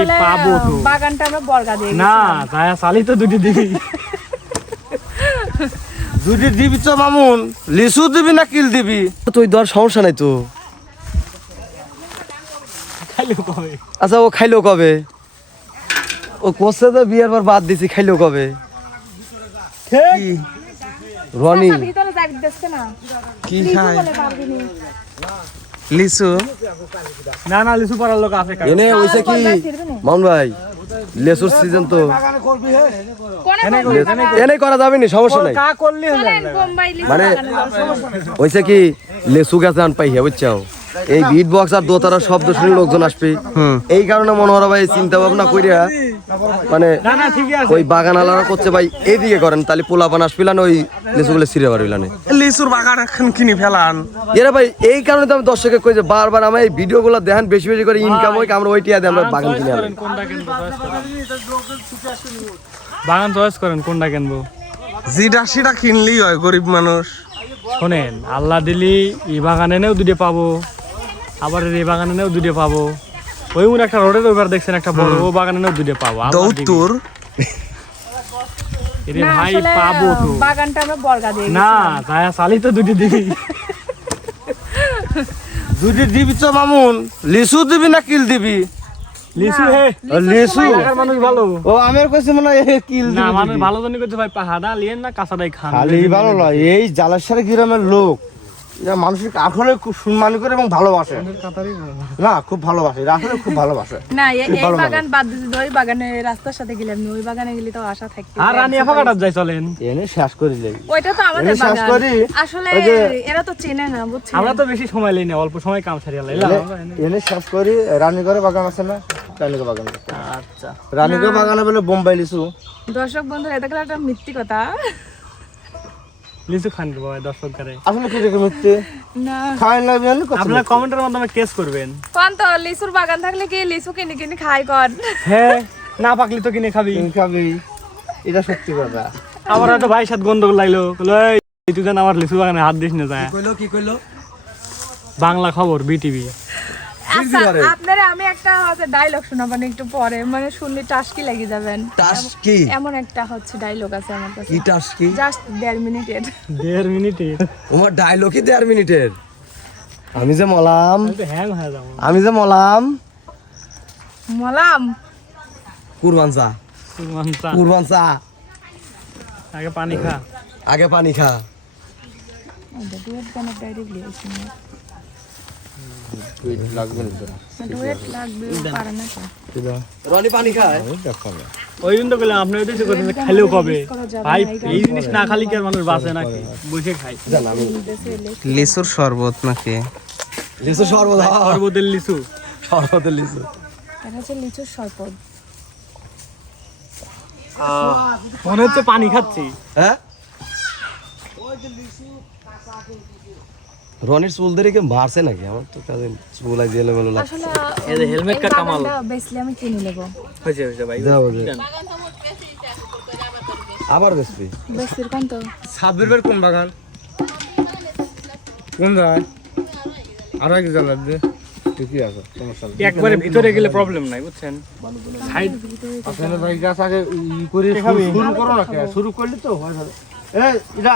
আসলে পাবো তো। বাগানটা আমরা বর্গা দিয়ে না তো দুটি দিবি। যদি দিবি তো মামুন লিচু দিবি না কিল দিবি? তুই ধর সমস্যা নাই তো। আচ্ছা ও খাইলো কবে? ও কোসে তো বিয়ের পর বাদ দিছি খাইলো কবে? রনি। আচ্ছা, ভিতরে যাক দিচ্ছে না। কি খায়। লিচু না না লিচু পাড়ার লোক আছে এনে হইছে কি? মামুন ভাই লেচুর সিজন তো। কোনে এনে করা যাবে নি সমস্যা নাই। মানে- হইছে কি লেচু গাছে আন পাই বুঝছ এই বিট বক্স আর দোতারা শব্দ শুনে লোকজন আসবে। এই কারণে মনোহর ভাই চিন্তা ভাবনা কইরা মানে ওই বাগান আলারা করছে ভাই এইদিকে করেন তাহলে পোলা বানাস আসবিলান ওই লেচুগুলো ছিঁড়ে পারবিলানে লিচুর বাগান এখন কিনে ফেলান। এরা ভাই এই কারণে তো আমি দর্শকে কই যে বারবার আমার এই ভিডিও গুলো দেখেন বেশি বেশি করে ইনকাম হয় আমরা ওই টিয়া দিয়ে আমরা বাগান কিনে আনি। বাগান চয়েস করেন কোনটা কিনবো? জিটা সিটা কিনলেই হয় গরিব মানুষ। শোনেন আল্লাহ দিলি এই বাগানে নেও দুটো পাবো আবার এই বাগানে নেও দুটো পাবো। ওই মনে একটা রোডের ওইবার দেখছেন একটা বড় ও বাগানে দুটো পাবো দৌতুর এরে ভাই পাবো তো। বাগানটা আমরা বর্গা দিয়ে না চালি তো দুটি দিবি। যদি দিবি তো মামুন। লিচু দিবি না কিল দিবি? লিচু হে লিচু মানুষ ভালো। ও আমার কাছে মনে হয় কিল না মানুষ ভালো জন্য করছে ভাই পাহাড়া লিয়েন না কাঁচাটাই খান। খালি ভালো নয় এই জালাসার গ্রামের লোক। মানুষের আসলে খুব সম্মান করে এবং ভালোবাসে। না খুব ভালোবাসে আসলে খুব ভালোবাসে। না এই বাগান বাদ ওই বাগানে রাস্তার সাথে গেলাম ওই বাগানে গেলে তো আশা থাকতে আর রানী ফাঁকাটা যাই চলেন। এনে শেষ করে ওইটা তো আমাদের এনে শেষ করি, আসলে এরা তো চেনে না বুঝছেন আমরা তো বেশি সময় লই না অল্প সময় কাম সারিয়া লাইলাম এনে শেষ করি। রানীগড়ে বাগান আছে না? রানীগড় বাগান আচ্ছা। রানীগড় বাগানে বলে বোম্বাই লিচু। দর্শক বন্ধুরা এটা একটা মিথ্যি কথা। লিচু খান বাবা দর্শক করে আসলে কি রকম মিথ্যে না। খাই লাগবে করছি আপনার কমেন্টের মাধ্যমে কেস করবেন। কোন তো লিচুর বাগান থাকলে কি লিচু কিনে কিনে খাই কর? হ্যাঁ না পাকলি তো কিনে খাবি। খাবি। এটা সত্যি কথা। আবার হয়তো ভাই সাথে গন্ডগোল লাগল। বলল, এই তুই যেন আমার লিচু বাগানে হাত দিস না যায়। কইলো কি কইলো? বাংলা খবর বিটিভি আচ্ছা আপনারা আমি একটা হচ্ছে ডায়লগ শোনাবেন একটু পরে। মানে শুনলে টাস্কি লেগে যাবেন। টাস কি এমন একটা হচ্ছে ডায়লগ আছে আমার কাছে। কি টাস কি জাস্ট দেড় মিনিটের। দেড় মিনিটে তোমার ডায়লগই দেড় মিনিটের। আমি যে মলাম হ্যাং হয়ে যাব। আমি যে মলাম মলাম? কুরবান চা। সুলমান চা, কুরবান চা। আগে পানি খা। আগে পানি খা। লাগবে না রনি পানি খায়। ওই আপনি কবে? ভাই এই জিনিস না খালি কি আর মানুষ বাঁচে নাকি? বসে খাই লিচুর শরবত নাকি? লিচু সর্বদা সর্বদের লিচু সর্বদা লিচু এটা হচ্ছে লিচুর শরবত। মনে হচ্ছে পানি খাচ্ছি। হ্যাঁ? রনির চুল ধরে কি মারছে নাকি? আমার তো কাজে চুল আজ এলো বেলো লাগছে। আসলে এই যে এই কা কামাল। বাগানটা আমি কিনে নেব। হয়েছে হয়েছে ভাই যাও যে আবার বেসবি বেচতির কোন তো? সাবের বের কোন বাগান? কোন যায় আর এক জানার দে ঠিকই আছে সমস্যা নেই। একবারে ভিতরে গেলে প্রবলেম নাই বুঝছেন? সাইড আসলে ভাই গাছ আগে ই করে শুরু করো না শুরু করলি তো হয় যাবে এই এটা